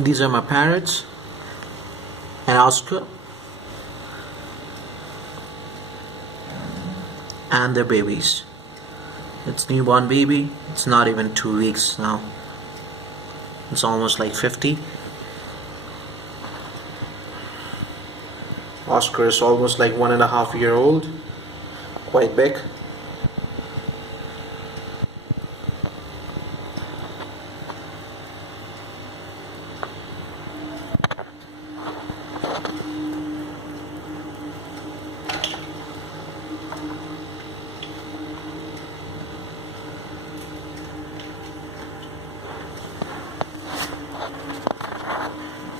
These are my parrots and Oscar and their babies. It's newborn baby. It's not even 2 weeks now. It's almost like 50. Oscar is almost like 1.5 years old. Quite big.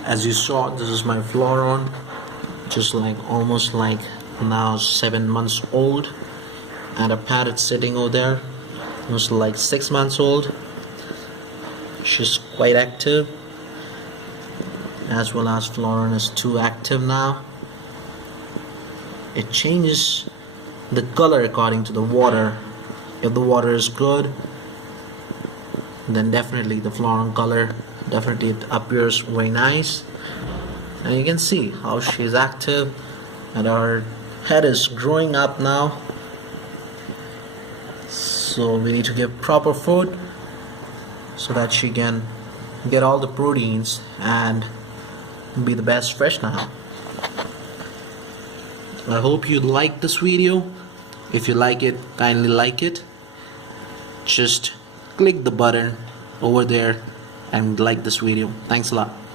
As you saw, this is my Flowerhorn, just like almost like now 7 months old, and a parrot sitting over there, almost like 6 months old. She's quite active, as well as Flowerhorn is too active now. It changes the color according to the water. If the water is good, then definitely the Flowerhorn color definitely it appears very nice, and you can see how she's active, and her head is growing up now, so we need to give proper food so that she can get all the proteins and be the best fish now. I hope you like this video. If you like it, kindly like it. Just click the button over there and like this video. Thanks a lot.